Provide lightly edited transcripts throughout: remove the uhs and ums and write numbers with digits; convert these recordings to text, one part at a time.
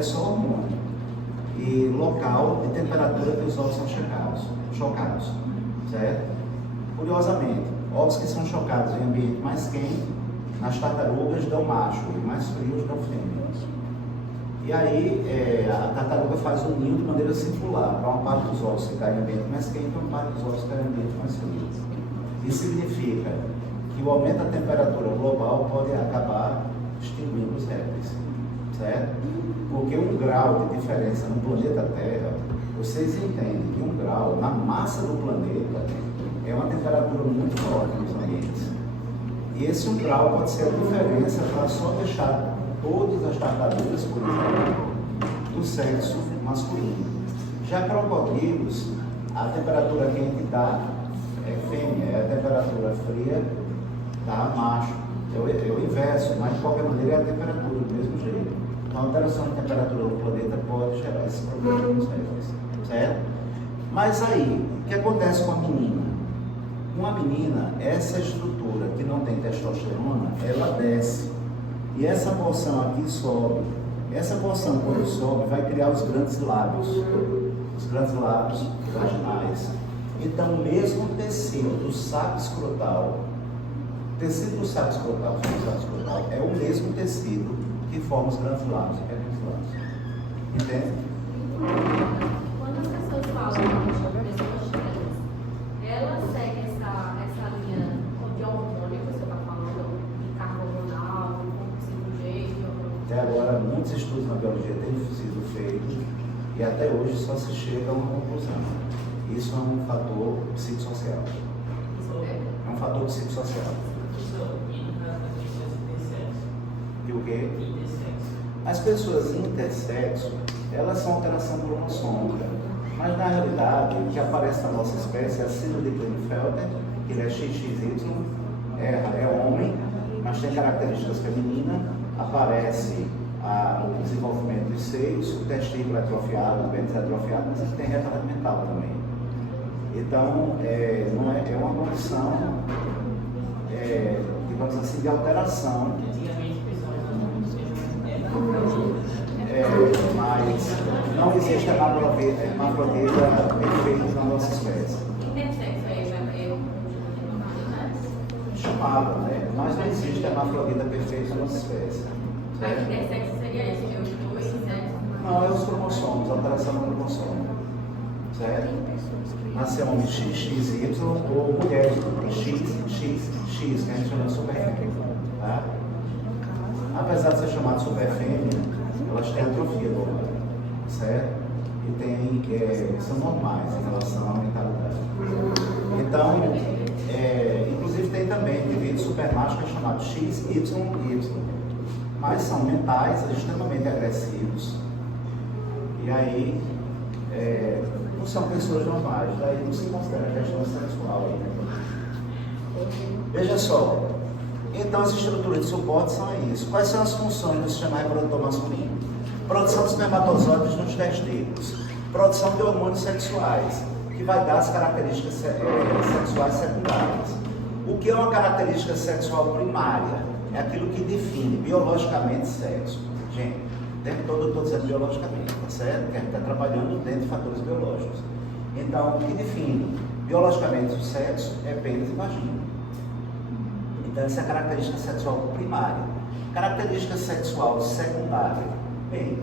É só hormônio e local de temperatura que os ovos são chocados, certo? Curiosamente, ovos que são chocados em ambiente mais quente, nas tartarugas dão macho e mais frios dão fêmea. E aí a tartaruga faz o ninho de maneira circular, para uma parte dos ovos ficar em ambiente mais quente e uma parte dos ovos ficar em ambiente mais frio. Isso significa que o aumento da temperatura global pode acabar extinguindo os répteis, certo? Porque 1 grau de diferença no planeta Terra, vocês entendem que 1 grau na massa do planeta é uma temperatura muito forte nos ambientes. E esse 1 grau pode ser a diferença para só deixar todas as tartarugas, por exemplo, do sexo masculino. Já crocodilos, a temperatura quente dá fêmea, a temperatura fria dá macho. É o inverso, mas de qualquer maneira é a temperatura, do mesmo jeito. Então a alteração de temperatura do planeta pode gerar esse problema nos répteis, certo? Mas aí, o que acontece com a menina? Uma menina, essa estrutura que não tem testosterona, ela desce. E essa porção aqui sobe. Essa porção, quando sobe, vai criar os grandes lábios vaginais. Então, o mesmo tecido do saco escrotal, o tecido do saco escrotal é o mesmo tecido que forma os grandes lábios e pequenos lábios. Entende? Quando as pessoas falam de pessoas trans, elas seguem essa linha de hormônio que você está falando, de carga hormonal, de jeito. Até agora, muitos estudos na biologia têm sido feitos e até hoje só se chega a uma conclusão. Isso é um fator psicossocial. É um fator psicossocial. E o quê? As pessoas intersexo, elas são alteração por uma sombra. Mas na realidade, o que aparece na nossa espécie é a síndrome de Klinefelter, que ele é XXY, é homem, mas tem características femininas, aparece o desenvolvimento dos seios, o testículo atrofiado, o pênis atrofiado, mas ele tem retardo mental também. Então, não é uma condição, digamos assim, de alteração. Mas não existe hermafrodita perfeita na nossa espécie. Intersexo é Chamada, né? Mas não existe hermafrodita perfeita na nossa espécie. Mas intersexo seria isso, que os dois sexos. Não, é os cromossomos, a alteração do cromossomo. Certo? Nascer homem XXY ou mulher XX, que a gente chama de superfêmea. Tá? Apesar de ser chamado de superfêmea, elas têm atrofia do órgão, certo? E são normais em relação à mentalidade. Então, inclusive tem também indivíduos supermachos que é chamado XYY, mas são mentais, extremamente agressivos. E aí, não são pessoas normais, daí não se considera questão sexual. Veja só, então as estruturas de suporte são isso. Quais são as funções do sistema reprodutor masculino? Produção de espermatozoides nos testículos, produção de hormônios sexuais, que vai dar as características sexuais secundárias. O que é uma característica sexual primária? É aquilo que define biologicamente sexo. Gente, o tempo todo eu estou dizendo biologicamente, tá certo? Porque a gente está trabalhando dentro de fatores biológicos. Então, o que define biologicamente o sexo é pênis e vagina. Então, essa é a característica sexual primária. Característica sexual secundária. Bem,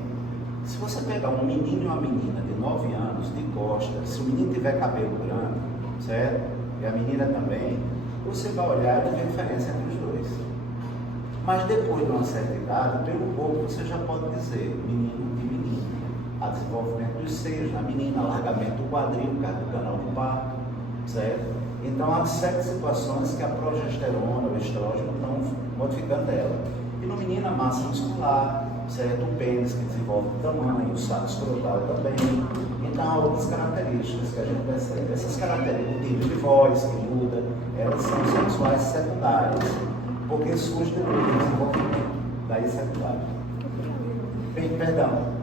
se você pegar um menino e uma menina de 9 anos, de costa, se o menino tiver cabelo branco, certo? E a menina também, você vai olhar e ver a diferença entre os dois. Mas depois de uma certa idade, pelo corpo, você já pode dizer menino de menina. Há desenvolvimento dos seios na menina, alargamento do quadril, por causa do canal do parto, certo? Então, há certas situações que a progesterona, o estrógeno, estão modificando ela. E no menino, a massa muscular, certo? O pênis que desenvolve o tamanho, o saco escrotal também. Então, há outras características que a gente percebe. Essas características, o timbre de voz que muda, elas são sexuais secundárias, porque surge depois do desenvolvimento, daí secundário. Perdão.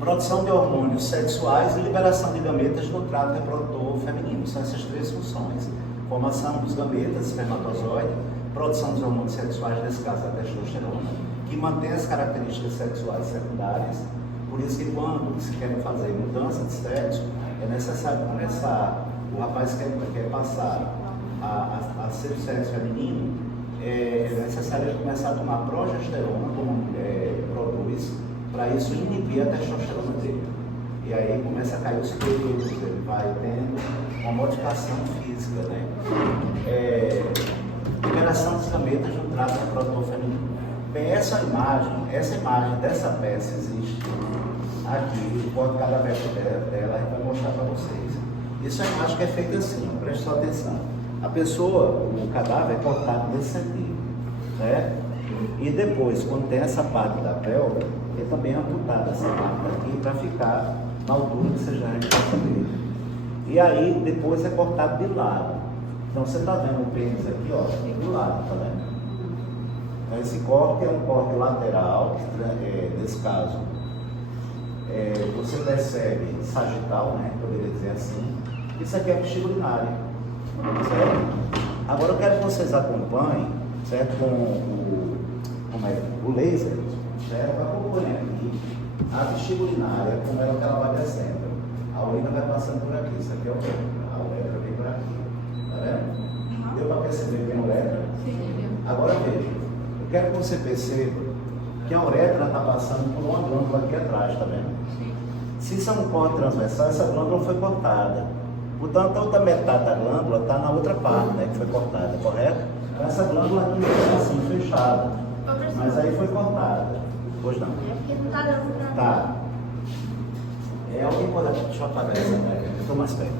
Produção de hormônios sexuais e liberação de gametas no trato reprodutor feminino. São essas 3 funções. Formação dos gametas, espermatozoide, produção dos hormônios sexuais, nesse caso a testosterona, que mantém as características sexuais secundárias. Por isso que quando se querem fazer mudança de sexo, é necessário começar, o rapaz quer passar a ser o sexo feminino, é necessário ele começar a tomar progesterona, como a mulher produz, para isso inibir a testosterona dele. E aí começa a cair os pelos, ele vai tendo uma modificação física, né? Liberação dos gametas no trato reprodutor feminino. Bem, essa imagem dessa peça existe aqui, o corte cadavérico dela, a gente vai mostrar para vocês. Isso é uma imagem que é feita assim, preste só atenção. A pessoa, o cadáver é cortado nesse sentido, certo? E depois, quando tem essa parte da pelve, ele também é amputado essa parte aqui para ficar na altura que seja a resposta dele. E aí, depois é cortado de lado. Então, você está vendo o pênis aqui, ó, do lado, tá vendo? Então, esse corte é um corte lateral, nesse caso, você percebe sagital, né, poderia dizer assim. Isso aqui é bexiga urinária, certo? Agora eu quero que vocês acompanhem, certo, com o laser, certo? Acompanhem aqui a bexiga urinária, como ela vai descendo. A urina vai passando por aqui, isso aqui é o uretra, a uretra vem por aqui, tá vendo? Deu para perceber bem a uretra? Sim. Agora veja, eu quero que você perceba que a uretra está passando por uma glândula aqui atrás, tá vendo? Sim. Se isso é um corte transversal, essa glândula foi cortada. Portanto, a outra metade da glândula está na outra parte, né, que foi cortada, correto? Então, essa glândula aqui está assim, fechada. Mas aí foi cortada. Pois não. É porque não está dando pra... Tá. Alguém pode... Deixa eu apagar essa, né? Eu estou mais perto.